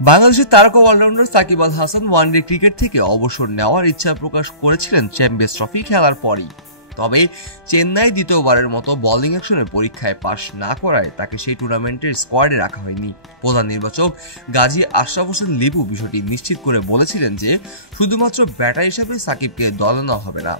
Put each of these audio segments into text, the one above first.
বাংলাদেশের তারকা allrounder Shakib Al Hasan one day cricket থেকে অবসর নেওয়ার ইচ্ছা প্রকাশ করেছিলেন চ্যাম্পিয়ন্স ট্রফি খেলার পরই। তবে চেন্নাই দ্বিতীয়বারের মতো বোলিং অ্যাকশনের পরীক্ষায় পাশ না করায় তাকে সেই টুর্নামেন্টের স্কোয়াডে রাখা হয়নি। প্রধান নির্বাচক গাজী আশরাফ হোসেন লিপু বিষয়টি নিশ্চিত করে বলেছিলেন যে শুধুমাত্র ব্যাটার হিসেবে সাকিবকে দলে নেওয়া হবে না।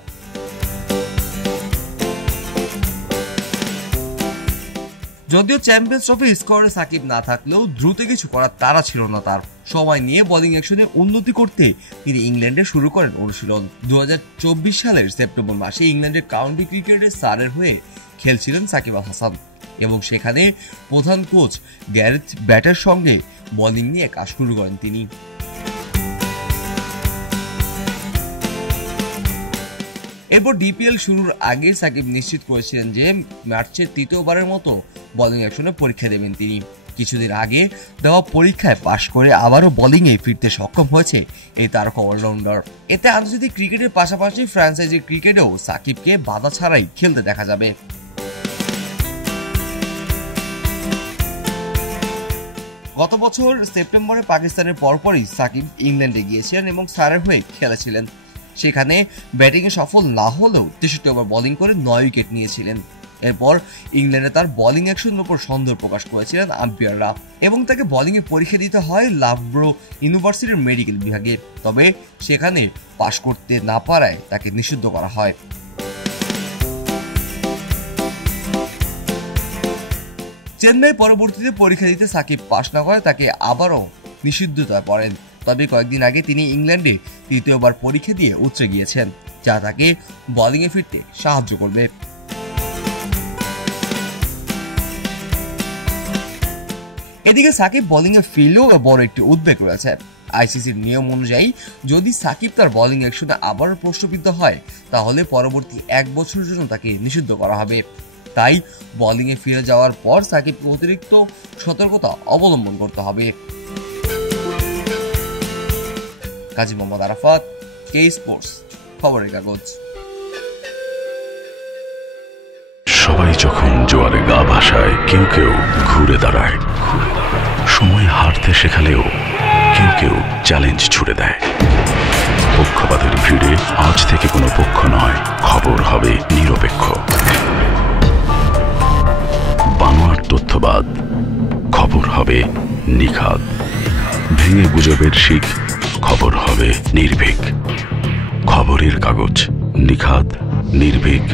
যদিও চ্যাম্পিয়ন্স ট্রফি স্কোয়াডে সাকিব না থাকলেও দ্রুত কিছু করার তাড়া ছিল না তার। সময় নিয়ে বোলিং অ্যাকশনে উন্নতি করতে তিনি ইংল্যান্ডে শুরু করেন অনুশীলন। 2024 সালের সেপ্টেম্বর মাসে ইংল্যান্ডের কাউন্টি ক্রিকেটের সারের হয়ে খেলছিলেন সাকিব আল হাসান এবং সেখানে প্রধান কোচ গ্যারেথ ব্যাটের সঙ্গে বোলিং নিয়ে কাজ শুরু করেন তিনি। এরপর ডিপিএল শুরুর আগে সাকিব নিশ্চিত করেছিলেন যে মার্চে তৃতীয়বারের মতো বোলিং অ্যাকশনে পরীক্ষা দেবেন তিনি। কিছুদিন আগে দেওয়া পরীক্ষায় পাশ করে আবারও বোলিংয়ে ফিরতে সক্ষম হয়েছে এই তারকা অলরাউন্ডার। এতে আন্তর্জাতিক ক্রিকেটের পাশাপাশি ফ্র্যাঞ্চাইজি ক্রিকেটেও সাকিবকে বাধা ছাড়াই খেলতে দেখা যাবে। গত বছর সেপ্টেম্বরে পাকিস্তানের পরপরই সাকিব ইংল্যান্ডে গিয়েছিলেন এবং সারের হয়ে খেলেছিলেন। সেখানে ব্যাটিংয়ে সফল না হলেও 63 ওভার বোলিং করে 9 উইকেট নিয়েছিলেন। এরপর ইংল্যান্ডে তার বোলিং অ্যাকশনের উপর সন্দেহ প্রকাশ করেছিলেন আম্পায়াররা এবং তাকে বোলিংয়ে পরীক্ষা দিতে হয় লাভব্রো ইউনিভার্সিটির মেডিকেল বিভাগে। তবে সেখানে পাশ করতে না পারায় তাকে নিষিদ্ধ করা হয়। চেন্নাই পরবর্তীতে পরীক্ষা দিতে সাকিব পাশ না করে তাকে আবারও নিষিদ্ধতায় পড়েন। তবে কয়েকদিন আগে তিনি ইংল্যান্ডে তৃতীয়বার পরীক্ষা দিয়ে উতরে গিয়েছেন, যা তাকে বোলিংয়ে ফিরতে সাহায্য করবে। এদিকে সাকিব বোলিংয়ে ফিরলেও বড় একটি উদ্বেগ রয়েছে। আইসিসির নিয়ম অনুযায়ী যদি সাকিব তার বোলিং অ্যাকশনে আবারও প্রশ্নবিদ্ধ হয় তাহলে পরবর্তী 1 বছরের জন্য তাকে নিষিদ্ধ করা হবে। তাই বোলিংয়ে ফিরে যাওয়ার পর সাকিবকে অতিরিক্ত সতর্কতা অবলম্বন করতে হবে। কাজী মোহাম্মদ আরাফাত, কে স্পোর্টস, খবরের কাগজ। সবাই যখন জোয়ারে গা ভাসায়, কেউ কেউ ঘুরে দাঁড়ায়। সময় হারতে শেখালেও কেউ কেউ চ্যালেঞ্জ ছুড়ে দেয়। পক্ষপাতের ভিড়ে আজ থেকে কোনো পক্ষ নয়, খবর হবে নিরপেক্ষ। বানোয়ার তথ্যবাদ, খবর হবে নিখাদ। ভেঙে গুজবের শিখ, খবর হবে নির্ভীক। খবরের কাগজ, নিখাদ, নির্ভীক,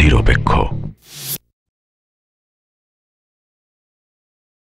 নিরপেক্ষ।